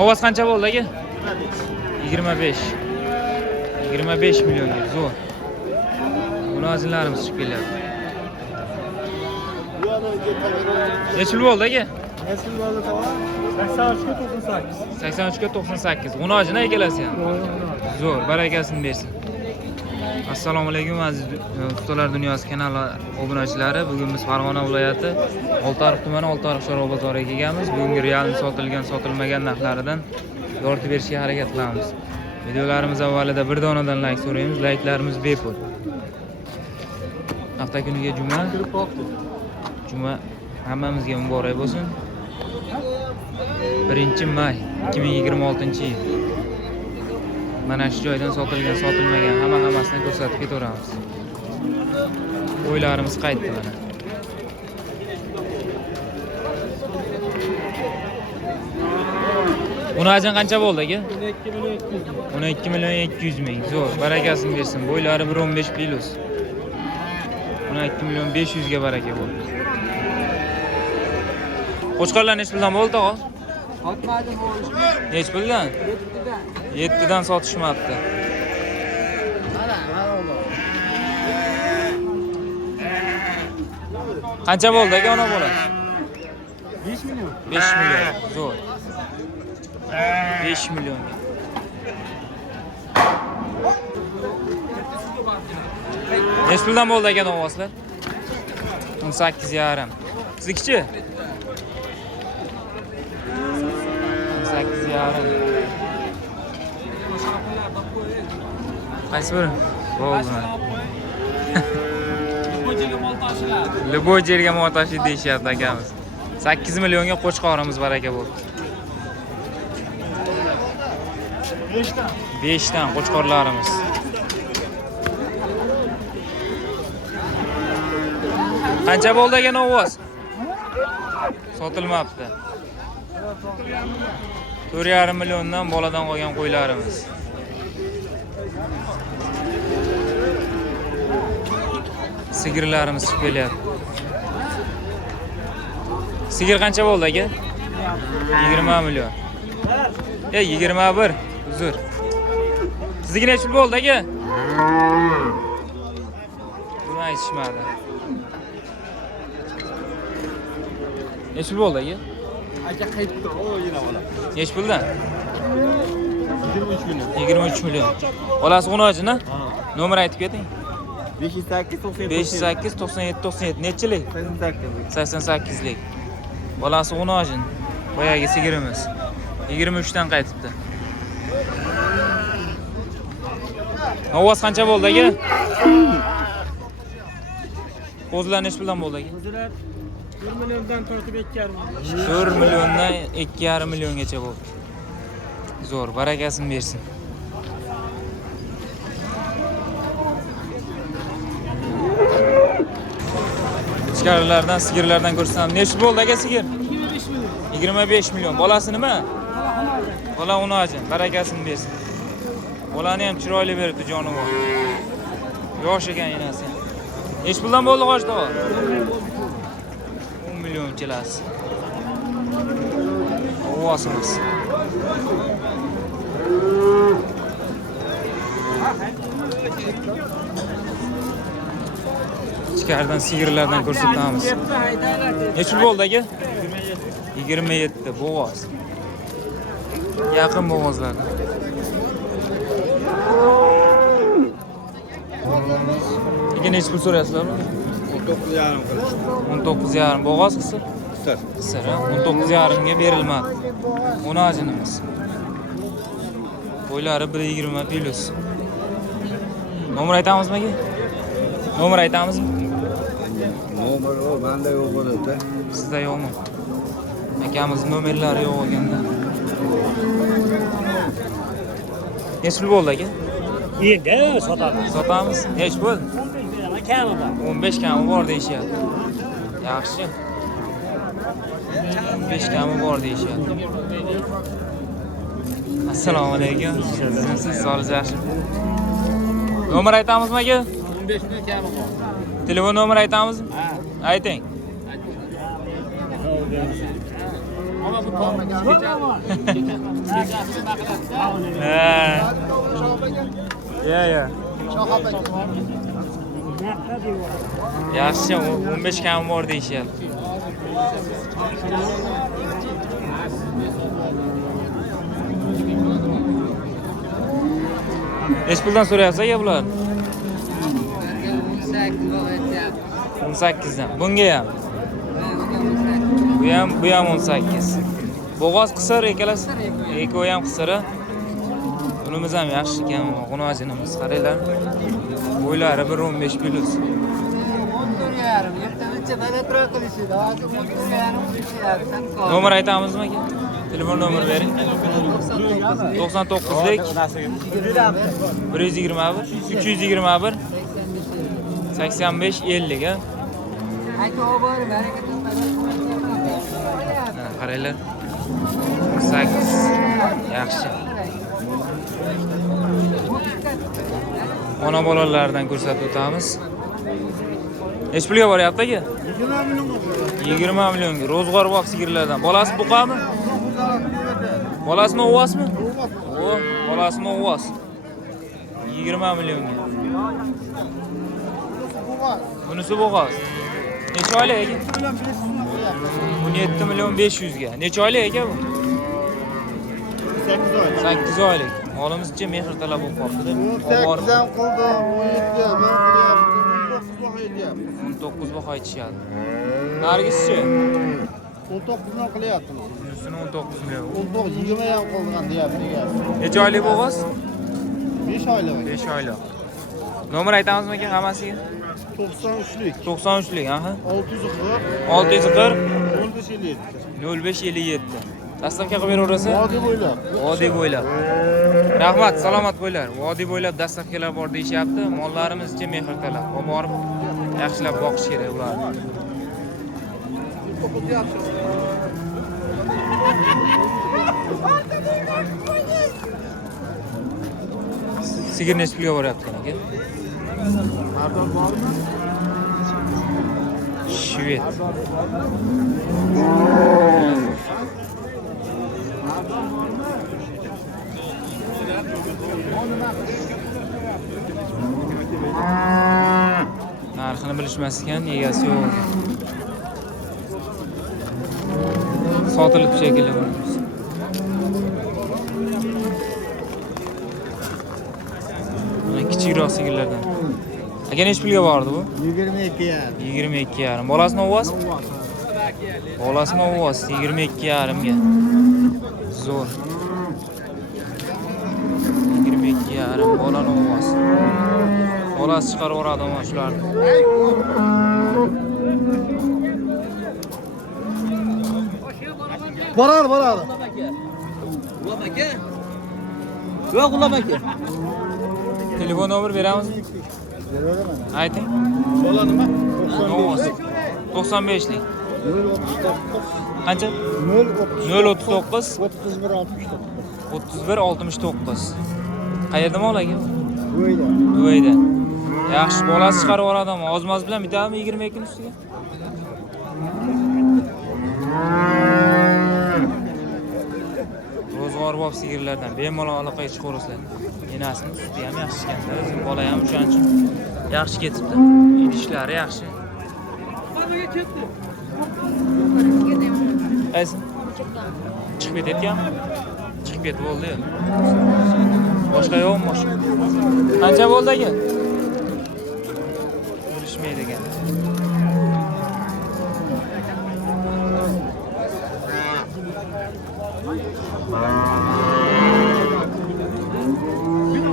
Ovoz qancha bo'ldi aka? 25. 25 million zo'r. Buni o'zlarimiz chiqib kelyapti. Necha yil bo'ldi aka? 83 ga 98. G'unojini egalasi ham. Zo'r, barakasini bersin. Assalomu alaykum aziz ustalar dunyosi kanali obunachilari. Bugun biz Farg'ona viloyati Oltiariq tumani Oltiariq Chorva bozoriga kelganmiz. Bugungi real sotilgan, sotilmagan narxlaridan yoritib berishga harakat qilamiz. Videolarimiz avvalida bir donadan like so'raymiz. Like'larimiz bepul. Hafta kuniga juma hammamizga muborak bo'lsin. 1-may 2026-yil. Mana shu joydan sotilgan, sotilmagan hammasini ko'rsatib ketaveramiz. O'ylarimiz qaytdi mana. Buni ajin qancha bo'ldi aka? 12 million 200 ming. Zo'r, barakasini bersin. Bo'ylari 1.15 plus. 12 million 500 ga baraka bo'ldi. Qo'chqorlar necha puldan bo'ldi tog'a? Sotmadim bo'lish. Necha puldan? 7dan sotishmabdi. Qancha bo'ldi aka ona bola? 5 million. 5 million. Zo'r. 5 million. Necha puldan bo'ldi aka ovozlar? 18,5. Siznikichi? 18,5. Qaysi biri? Bo'ldi. Любой yerga mol tashlaydi deyishyapti akamiz. 8 millionga qo'chqorimiz baraka bo'ldi. 5 dan qo'chqorlarimiz. Qancha bo'ldi ekan ovoz? Sotilmabdi. 4,5 milliondan boladan qolgan qo'ylarimiz. Sigirlarimiz chiqib kelyapti. Sigir qancha bo'ldi aka? 20 million. 21. Uzr. Sizniki necha bo'ldi aka? Buni aytishmadi. Necha bo'ldi aka? Aka qaytdi, o yana bola. Necha puldan? 23 million. 23 million. Bolasi G'unojini? Nomer aytib keting. 508 508 97 97. Nechilik? 88 lik. Bolasi G'unojin. Boyagi sigirimiz. 23 dan qaytibdi. Ovoz qancha bo'ldi aka? Qo'zlar necha puldan bo'ldi aka? Qo'zilar 1 milliondan tortib 2,5. 4 milliondan 2,5 milliongacha bo'ldi. Zo'r, barakasini bersin. Ichkarilardan, sigirlardan ko'rsam, necha bo'ldi aka sigir? 25 million. 25 million. Bolasi nima? Bola G'unojin, barakasini bersin. Bolani ham chiroyli beribdi jonivor. Yosh ekan enasi. Necha puldan bo'ldi qo'shdi? 10 million kelasi. Ovozimiz. Ichkaridan sigirlardan ko'rsatamiz. Necha bo'ldi aka? 27 bo'g'oz. Yaqin bo'g'ozlardan. Aka necha pul so'rayapsizlar? 19,5 19,5 bo'g'oz qisir. qisir. Qisir, 19,5 ga berilmadi. G'unojinimiz. Bo'ylari 1.20 plus. Nomer aytamizmi aka? Nomer aytamizmi? Nomer o, banda yo'q bo'ladi. Sizda yo'qmi? Akamiz nomerlari yo'q ekanda. Necha pul bo'ldi aka? Endi sotamiz. Sotamiz. Necha bo'ldi? Kami bor. 15 kami bor deyishyapti. Yaxshi. 15 kami bor deyishyapti. Assalomu alaykum. Siz sog'ligingiz yaxshi? Nomer aytamizmi aka? 15 million kami bor. Telefon nomer aytamizmi? Ha. Ayting. ama bu tam. Ya. Yaxshi, 15 kam bor deyishyapti. Necha puldan so'rayapsiz aka bular? 18 dan. Bunga ham. Bu ham 18. Bo'g'oz qisir ekalasi. Ekovi ham qisir. Bunimiz ham yaxshi ekan, g'unojinimiz qaranglar. Bo'ylari 1.15 plus. Nomer aytamizmi aka? Telefon nomeri bering. 99lik 121 321 85 50 ga. Qaranglar. 8 yaxshi. Ona bolalardan ko'rsatib o'tamiz. Necha pulga boryapti aka? 20 millionga. Ro'zg'or bop sigirlardan. Bolasi buqami? Bolasimi o'vasmi? O, bolasimi o'vas. 20 millionga. Bunisi bo'g'oz. Necha oylik aka? 17 million 500 ga. Necha oylik aka bu? 8 oylik. Olimizcha mehr talab bo'lib qoldi-da. 8 ham qildi, 17 men qilyapti. 19 baho aytishadi. Nargischi 19 dan qilyaptimi? bunisini 19 million. 19 20 ham qilgan deyapti. Necha oylik bo'g'oz? 5 oylik. 5 oylik. Nomer aytamizmi aka hammasiga? 93lik. 93lik, aha. 640 640 0557. Dastavka qilib beraverasiz? Vodiy bo'ylab. Vodiy bo'ylab. Rahmat, salomat bo'linglar. Vodiy bo'ylab dastavkalar bor deyishyapti. Mollarimizcha mehr talab. Borib yaxshilab boqish kerak ularni. Sigir necha pulga boryapti aka? Mardon bormi? Shved. Narxini bilishmas ekan, egasi yo'q. Sotilib shekilli bo'libdi. Mana kichikroq sigirlardan. Aka necha pulga bordi bu? 22 ya. 22,5. Bolasini o'vas? Bolasini o'vas 22,5 ga. Zo'r. 22,5 bolani o'vas. Bolasi chiqarib yuboradi mana shularni. Boradi. Ulam aka. Yo'q, Ulam aka. Telefon nomer beramiz. Beraman. Ayting. Bo'ladimi? 95lik. 039 Qancha? 039 039 31 69. 31 69. Qayerda mol aka? Bo'yda. Duvayda. Yaxshi, bolasi chiqarib yuboradimi? Ozmoz bilan bitadimi 22 kun ustiga? Ro'zg'or bop sigirlardan bemalol aloqaga chiqaverasizlar. Enasini suti ham yaxshi ekanda, o'zim bola ham o'shaning uchun yaxshi ketibdi. Idishlari yaxshi. Qaysi? Chiqib ketayotganmi? Chiqib ketib bo'ldi. Boshqa yo'qmi boshqa? Qancha bo'ldi aka? Bilishmaydi ekan.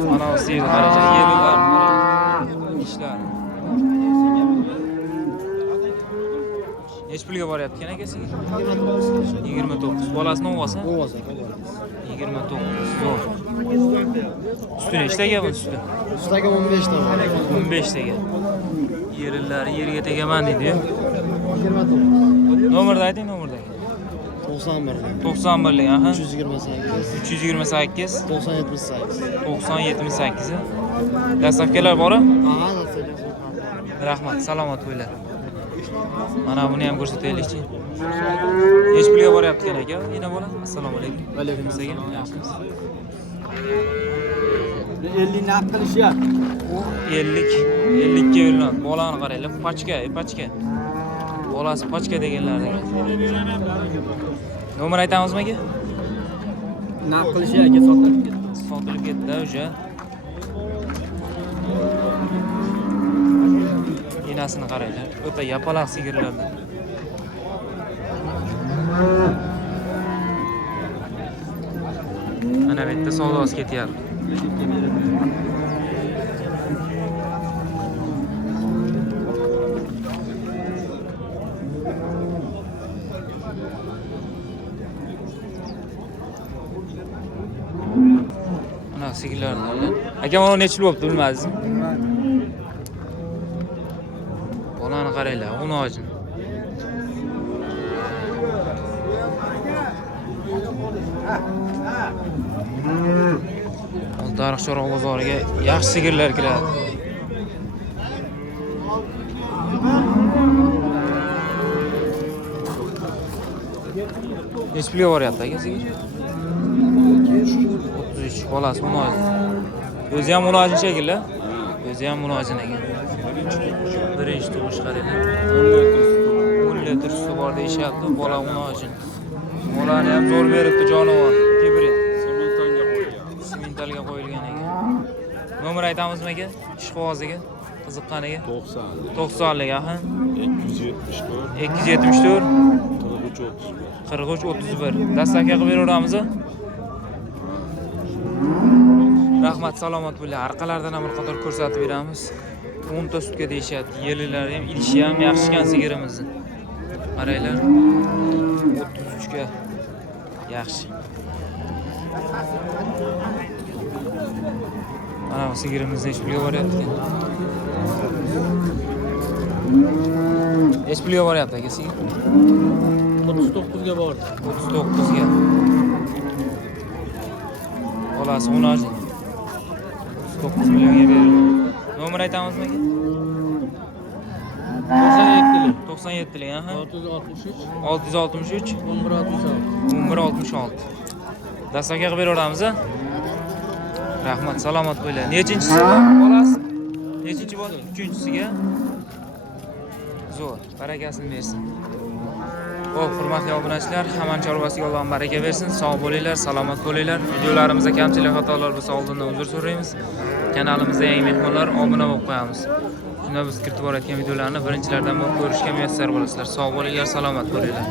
Mana o'siydi qaracha, yerilar, ishlar. Necha pulga boryapti ekan akasiga? 29. Bolasini o'vasa? O'vasa. 29. Zo'r. Usti nechtaga bu usti? Ustaga 15 ta. 15 taga. Yerillari yerga tegaman deydi-yu. 29. Nomerni ayting, nomerni. 91. 91lik, aha. 328. 328 98. 9078. Dastavkalar bormi? Aha, Rahmat, salomat bo'linglar. Mana buni ham ko'rsataylikchi. Nechi pulga boryapti ekan aka? Yana bola. Assalomu alaykum. Va alaykum assalom. Yaxshimisiz? 50 naqd qilishyapti. 50 ga yo'linadi. Bolani qaranglar, pachka. Bolasi pachka deganlardan. Nomer aytamizmi aka? Naqd qilishyapti, sotilib ketdi. Sotilib ketdi o'sha. Enasini qaranglar. O'ta yapaloq sigirlardan. Mana bu yerda savdosi ketyapti. Mana sigirlardan. Aka, mana necha yil bo'libdi bilmadingizmi? Bolani qaranglar, uni oching. Daraxtcho'roq bozoriga yaxshi sigirlar kiradi. Necha pulga boryapti aka sigir? 33. Bolasi uni oching. O'zi ham uni oching shekilli. O'zi ham uni oching ekan. Birinchi tug'ish qaranglar. 10 litr suvi bor deyishyapti. Bola uni oching. Bolani ham zo'r beribdi jonivor. Kibrit. Simentalga qo'yilgan ekan. Nomer aytamizmi aka? Ish qog'oziga, qiziqqaniga. 90 lik, aha. 274 4331. Dastlabki qilib beraveramiz. Rahmat, salomat bo'ling. Arqalardan ham bir qator ko'rsatib beramiz. 10 ta sutga deyishyapti. Yelilari ham, idishi ham yaxshi ekan sigirimizni. Qaranglar. 33 ga. Yaxshi. Mana bu sigirimiz necha pulga boryapti ekan? Necha pulga boryapti aka sigir? 39 ga bordi. 39 ga. Bolasi 10 oching. 39 millionga beriladi. Nomer aytamizmi aka? 97 lik, aha. 663 1166. Dastlabki qilib beraveramiz. Rahmat, salomat bo'ling. Nechinchisi bolasi? Nechinchi bola? 3-chisiga. Zo'r, barakasini bersin. Xo'p, hurmatli obunachilar, hamon chorvasiga Alloh baraka bersin. Sog' bo'linglar, salomat bo'linglar. Videolarimizda kamchilik xatolar bo'lsa oldindan uzr so'raymiz. Kanalimizda yangi mehmonlar obuna bo'lib qo'yamiz. Shunda biz kiritib borayotgan videolarni birinchilardan bo'lib ko'rishga muyassar bo'lasizlar. Sog' bo'linglar, salomat bo'linglar.